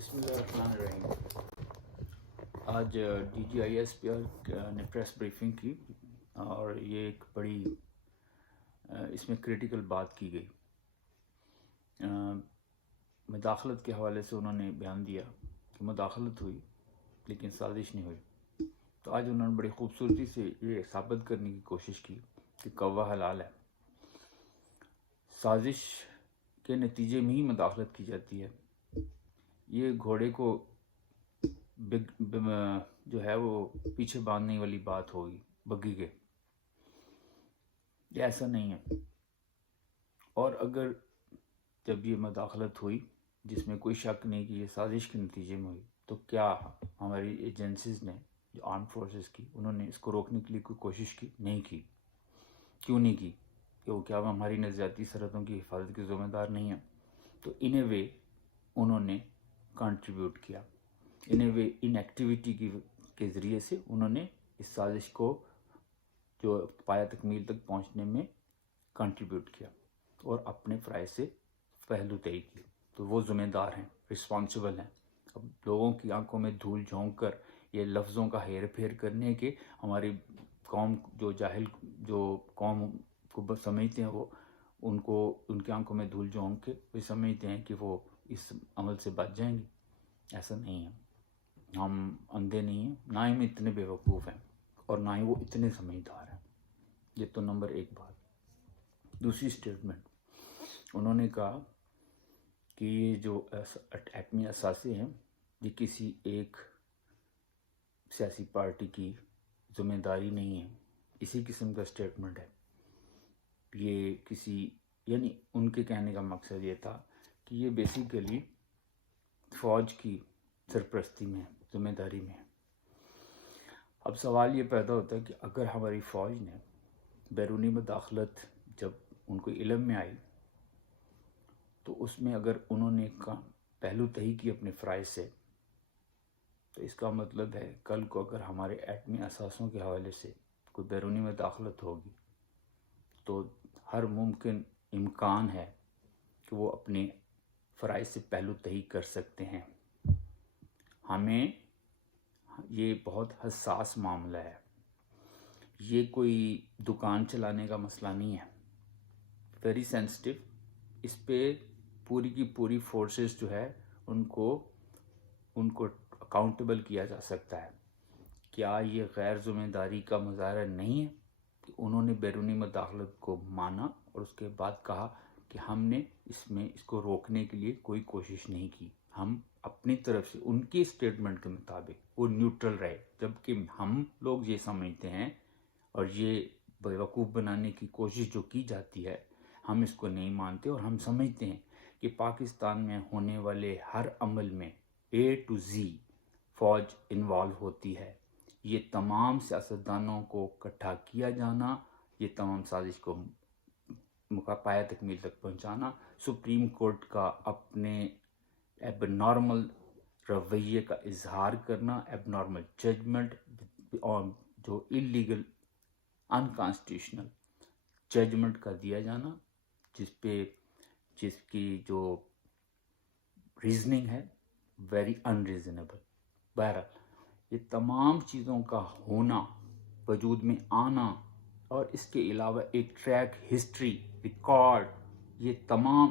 بسم اللہ الرحمن الرحیم۔ آج D G I S P نے پریس بریفنگ کی اور یہ ایک بڑی اس میں کریٹیکل بات کی گئی۔ مداخلت کے حوالے سے انہوں نے بیان دیا کہ مداخلت ہوئی لیکن سازش نہیں ہوئی۔ تو آج انہوں نے بڑی خوبصورتی سے یہ ثابت کرنے کی کوشش کی کہ کوہ حلال ہے، سازش کے نتیجے میں ہی مداخلت کی جاتی ہے۔ یہ گھوڑے کو جو ہے وہ پیچھے باندھنے والی بات ہوگی بگی کے، یہ ایسا نہیں ہے۔ اور اگر جب یہ مداخلت ہوئی جس میں کوئی شک نہیں کہ یہ سازش کے نتیجے میں ہوئی، تو کیا ہماری ایجنسیز نے جو آرم فورسز کی انہوں نے اس کو روکنے کے لیے کوئی کوشش کی؟ نہیں کی۔ کیوں نہیں کی؟ کیونکہ اب ہماری نظریاتی سرحدوں کی حفاظت کے ذمہ دار نہیں ہیں۔ تو ان اے وے انہوں نے کنٹریبیوٹ کیا، ان اے وے ان ایکٹیویٹی کے ذریعے سے انہوں نے اس سازش کو جو پایہ تکمیل تک پہنچنے میں کنٹریبیوٹ کیا اور اپنے فرائض سے پہلو طے کی۔ تو وہ ذمہ دار ہیں، رسپانسبل ہیں۔ اب لوگوں کی آنکھوں میں دھول جھونک کر یہ لفظوں کا ہیر پھیر کرنے کے ہماری قوم جو جاہل جو قوم کو سمجھتے ہیں وہ ان کی آنکھوں میں دھول جھونک کے وہ سمجھتے ہیں کہ وہ اس عمل سے بچ جائیں گے۔ ایسا نہیں ہے، ہم اندھے نہیں ہیں، نہ ہی ہم اتنے بے وقوف ہیں اور نہ ہی وہ اتنے سمجھدار ہیں۔ یہ تو نمبر ایک بات۔ دوسری سٹیٹمنٹ انہوں نے کہا کہ یہ جو ایٹمی اثاثے ہیں یہ کسی ایک سیاسی پارٹی کی ذمہ داری نہیں ہے، اسی قسم کا سٹیٹمنٹ ہے۔ یہ کسی یعنی ان کے کہنے کا مقصد یہ تھا کہ یہ بیسیکلی فوج کی سرپرستی میں ذمہ داری میں ہے۔ اب سوال یہ پیدا ہوتا ہے کہ اگر ہماری فوج نے بیرونی مداخلت جب ان کو علم میں آئی تو اس میں اگر انہوں نے پہلو تہی کی اپنے فرائض سے، تو اس کا مطلب ہے کل کو اگر ہمارے ایٹمی اثاثوں کے حوالے سے کوئی بیرونی مداخلت ہوگی تو ہر ممکن امکان ہے کہ وہ اپنے فرائض سے پہلو تہی کر سکتے ہیں۔ ہمیں یہ بہت حساس معاملہ ہے، یہ کوئی دکان چلانے کا مسئلہ نہیں ہے، ویری سینسٹیو۔ اس پہ پوری کی پوری فورسز جو ہے ان کو اکاؤنٹیبل کیا جا سکتا ہے۔ کیا یہ غیر ذمہ داری کا مظاہرہ نہیں ہے کہ انہوں نے بیرونی مداخلت کو مانا اور اس کے بعد کہا کہ ہم نے اس کو روکنے کے لیے کوئی کوشش نہیں کی، ہم اپنی طرف سے ان کی سٹیٹمنٹ کے مطابق وہ نیوٹرل رہے، جبکہ ہم لوگ یہ سمجھتے ہیں اور یہ بیوقوف بنانے کی کوشش جو کی جاتی ہے ہم اس کو نہیں مانتے، اور ہم سمجھتے ہیں کہ پاکستان میں ہونے والے ہر عمل میں A to Z فوج انوالو ہوتی ہے۔ یہ تمام سیاستدانوں کو اکٹھا کیا جانا، یہ تمام سازش کو پایہ تکمیل تک پہنچانا، سپریم کورٹ کا اپنے ایب نارمل رویے کا اظہار کرنا، ایب نارمل ججمنٹ جو اللیگل انکانسٹیٹیوشنل ججمنٹ کا دیا جانا، جس کی جو ریزننگ ہے ویری ان ریزنیبل۔ بہرحال یہ تمام چیزوں کا ہونا، وجود میں آنا، اور اس کے علاوہ ایک ٹریک ہسٹری ریکارڈ، یہ تمام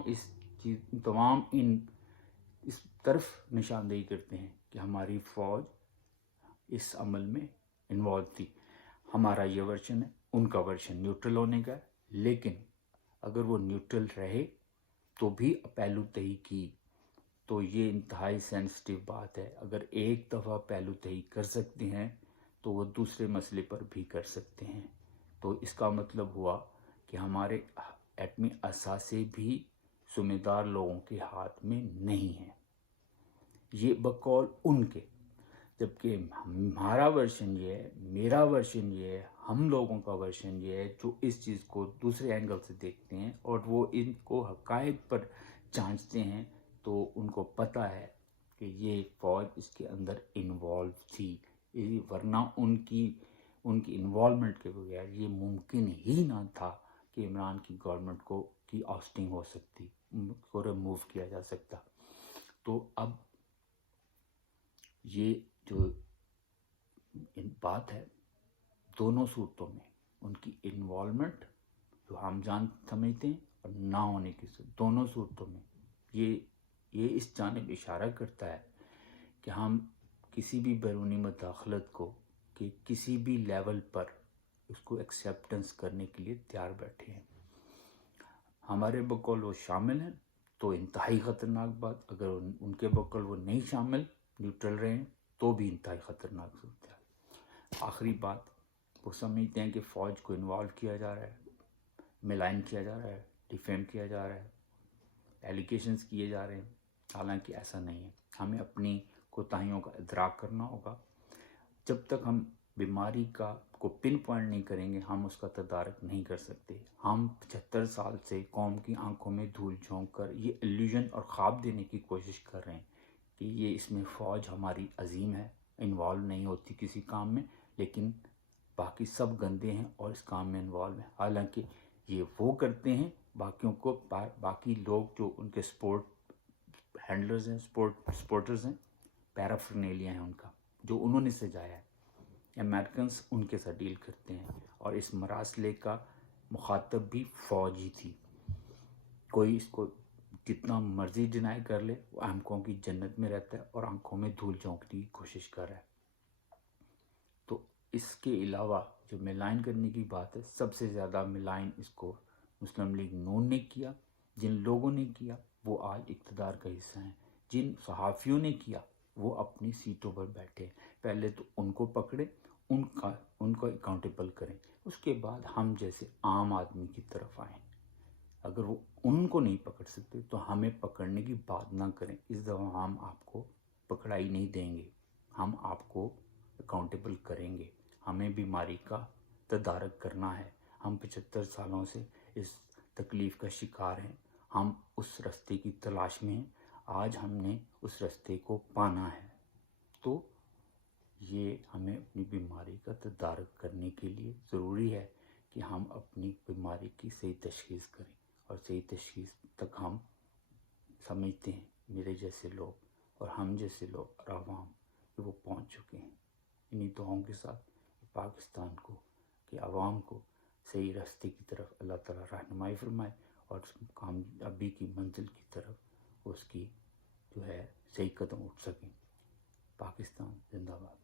اس طرف نشاندہی کرتے ہیں کہ ہماری فوج اس عمل میں انوالو تھی۔ ہمارا یہ ورژن ہے، ان کا ورژن نیوٹرل ہونے کا ہے، لیکن اگر وہ نیوٹرل رہے تو بھی پہلو تہی کی تو یہ انتہائی سینسٹیو بات ہے۔ اگر ایک دفعہ پہلو تہی کر سکتے ہیں تو وہ دوسرے مسئلے پر بھی کر سکتے ہیں۔ تو اس کا مطلب ہوا کہ ہمارے ایٹمی اثاثے بھی ذمہ دار لوگوں کے ہاتھ میں نہیں ہیں، یہ بقول ان کے۔ جبکہ ہمارا ورژن یہ ہے، میرا ورژن یہ ہے، ہم لوگوں کا ورژن یہ ہے جو اس چیز کو دوسرے اینگل سے دیکھتے ہیں اور وہ ان کو حقائق پر جانچتے ہیں، تو ان کو پتہ ہے کہ یہ فوج اس کے اندر انوالو تھی، ورنہ ان کی انوالومنٹ کے بغیر یہ ممکن ہی نہ تھا کہ عمران کی گورنمنٹ کی آسٹنگ ہو سکتی، کو ریموو کیا جا سکتا۔ تو اب یہ جو بات ہے دونوں صورتوں میں ان کی انوالومنٹ جو ہم سمجھتے ہیں اور نہ ہونے کی دونوں صورتوں میں یہ اس جانب اشارہ کرتا ہے کہ ہم کسی بھی بیرونی مداخلت کو کہ کسی بھی لیول پر اس کو ایکسیپٹنس کرنے کے لیے تیار بیٹھے ہیں. ہمارے بقول وہ شامل ہیں تو انتہائی خطرناک بات، اگر ان کے بقول وہ نہیں شامل، نیوٹرل رہے ہیں، تو بھی انتہائی خطرناک صورت ہے. آخری بات، وہ سمجھتے ہیں کہ فوج کو انوالو کیا جا رہا ہے، ملائن کیا جا رہا ہے، ڈیفیم کیا جا رہا ہے، ایلیگیشنز کیے جا رہے ہیں. حالانکہ ایسا نہیں ہے. ہمیں اپنی کوتاہیوں کا ادراک کرنا ہوگا. جب تک ہم بیماری کو پن پوائنٹ نہیں کریں گے، ہم اس کا تدارک نہیں کر سکتے. ہم 75 سال سے قوم کی آنکھوں میں دھول جھونک کر یہ الوژن اور خواب دینے کی کوشش کر رہے ہیں کہ یہ اس میں فوج ہماری عظیم ہے، انوالو نہیں ہوتی کسی کام میں، لیکن باقی سب گندے ہیں اور اس کام میں انوالو ہیں. حالانکہ یہ وہ کرتے ہیں، باقیوں کو باقی لوگ جو ان کے سپورٹ ہینڈلرز ہیں، سپورٹرز ہیں، پیرافرنیلیا ہیں ان کا جو انہوں نے سجایا ہے. امریکنز ان کے ساتھ ڈیل کرتے ہیں اور اس مراسلے کا مخاطب بھی فوج ہی تھی. کوئی اس کو جتنا مرضی ڈینائی کر لے، وہ آنکھوں کی جنت میں رہتا ہے اور آنکھوں میں دھول جھونکنے کی کوشش کر رہا ہے. تو اس کے علاوہ جو ملائن کرنے کی بات ہے، سب سے زیادہ ملائن اس کو مسلم لیگ نون نے کیا. جن لوگوں نے کیا وہ آج اقتدار کا حصہ ہیں. جن صحافیوں نے کیا وہ اپنی سیٹوں پر بیٹھے. پہلے تو ان کو پکڑے، ان کو اکاؤنٹیبل کریں، اس کے بعد ہم جیسے عام آدمی کی طرف آئیں. اگر وہ ان کو نہیں پکڑ سکتے تو ہمیں پکڑنے کی بات نہ کریں. اس دفعہ ہم آپ کو پکڑائی نہیں دیں گے، ہم آپ کو اکاؤنٹیبل کریں گے. ہمیں بیماری کا تدارک کرنا ہے. ہم 75 سالوں سے اس تکلیف کا شکار ہیں. ہم اس رستے کی تلاش میں ہیں. آج ہم نے اس رستے کو پانا ہے. تو یہ ہمیں اپنی بیماری کا تدارک کرنے کے لیے ضروری ہے کہ ہم اپنی بیماری کی صحیح تشخیص کریں. اور صحیح تشخیص تک ہم سمجھتے ہیں میرے جیسے لوگ اور ہم جیسے لوگ اور عوام کہ وہ پہنچ چکے ہیں. انہی دعاؤں کے ساتھ پاکستان کو کہ عوام کو صحیح راستے کی طرف اللہ تعالیٰ رہنمائی فرمائے اور کامیابی کی منزل کی طرف اس کی جو ہے صحیح قدم اٹھ سکیں. پاکستان زندہ باد.